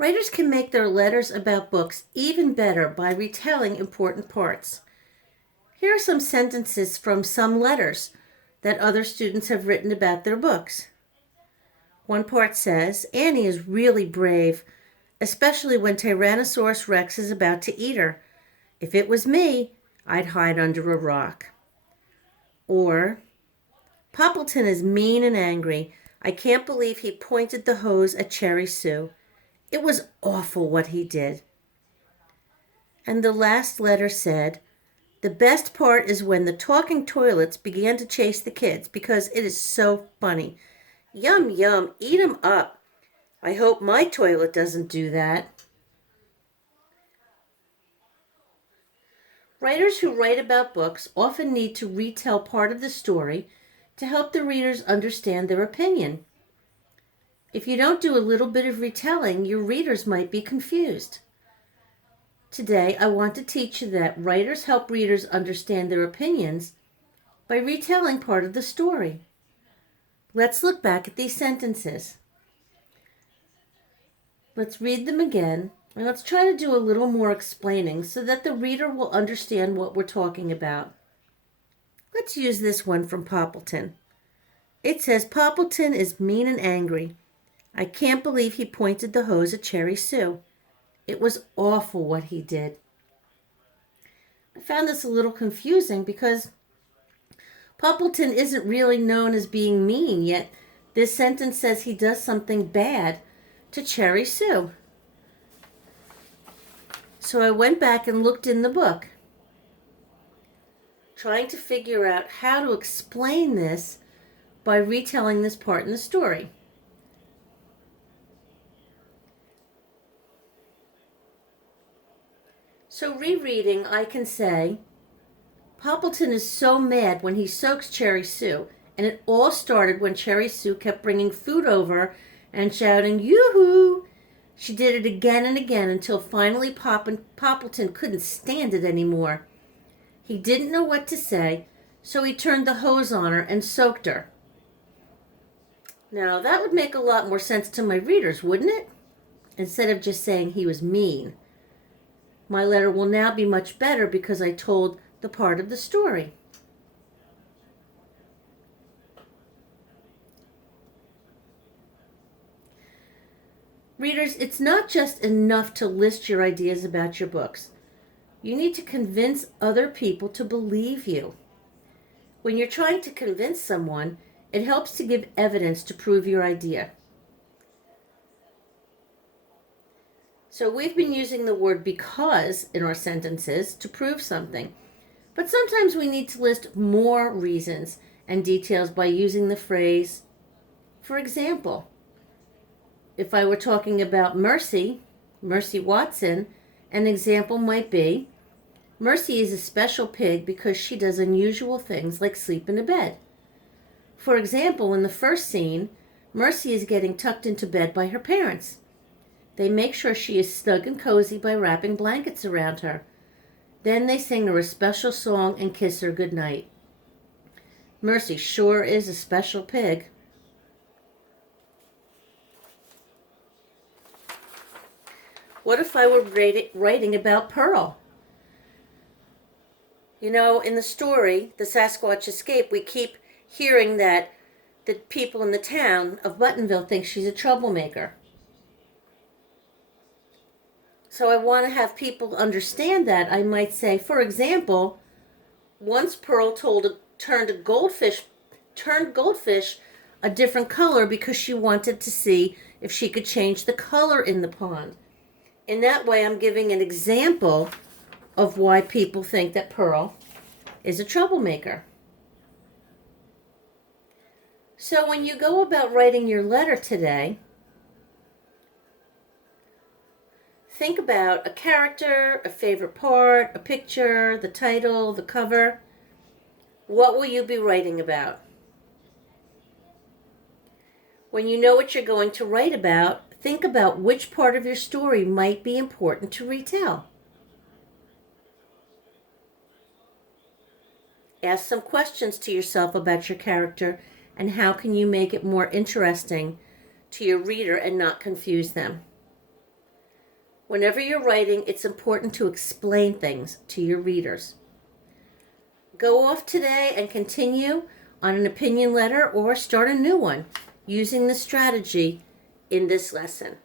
Writers can make their letters about books even better by retelling important parts. Here are some sentences from some letters that other students have written about their books. One part says, Annie is really brave, especially when Tyrannosaurus Rex is about to eat her. If it was me, I'd hide under a rock. Or, Poppleton is mean and angry. I can't believe he pointed the hose at Cherry Sue. It was awful what he did. And the last letter said, the best part is when the talking toilets began to chase the kids because it is so funny. Yum, yum, eat 'em up. I hope my toilet doesn't do that. Writers who write about books often need to retell part of the story to help the readers understand their opinion. If you don't do a little bit of retelling, your readers might be confused. Today, I want to teach you that writers help readers understand their opinions by retelling part of the story. Let's look back at these sentences. Let's read them again, and let's try to do a little more explaining so that the reader will understand what we're talking about. Let's use this one from Poppleton. It says, Poppleton is mean and angry. I can't believe he pointed the hose at Cherry Sue. It was awful what he did. I found this a little confusing because Poppleton isn't really known as being mean, yet this sentence says he does something bad to Cherry Sue. So I went back and looked in the book, trying to figure out how to explain this by retelling this part in the story. So rereading, I can say, Poppleton is so mad when he soaks Cherry Sue, and it all started when Cherry Sue kept bringing food over and shouting, yoo-hoo! She did it again and again until finally Poppleton couldn't stand it anymore. He didn't know what to say, so he turned the hose on her and soaked her. Now, that would make a lot more sense to my readers, wouldn't it? Instead of just saying he was mean. My letter will now be much better because I told the part of the story. Readers, it's not just enough to list your ideas about your books. You need to convince other people to believe you. When you're trying to convince someone, it helps to give evidence to prove your idea. So we've been using the word because in our sentences to prove something. But sometimes we need to list more reasons and details by using the phrase, for example. If I were talking about Mercy Watson, an example might be, Mercy is a special pig because she does unusual things like sleep in a bed. For example, in the first scene, Mercy is getting tucked into bed by her parents. They make sure she is snug and cozy by wrapping blankets around her. Then they sing her a special song and kiss her goodnight. Mercy sure is a special pig. What if I were writing about Pearl? You know, in the story, The Sasquatch Escape, we keep hearing that the people in the town of Buttonville think she's a troublemaker. So I want to have people understand that. I might say, for example, once Pearl turned goldfish a different color because she wanted to see if she could change the color in the pond. In that way, I'm giving an example of why people think that Pearl is a troublemaker. So when you go about writing your letter today, think about a character, a favorite part, a picture, the title, the cover. What will you be writing about? When you know what you're going to write about, think about which part of your story might be important to retell. Ask some questions to yourself about your character and how can you make it more interesting to your reader and not confuse them. Whenever you're writing, it's important to explain things to your readers. Go off today and continue on an opinion letter or start a new one using the strategy in this lesson.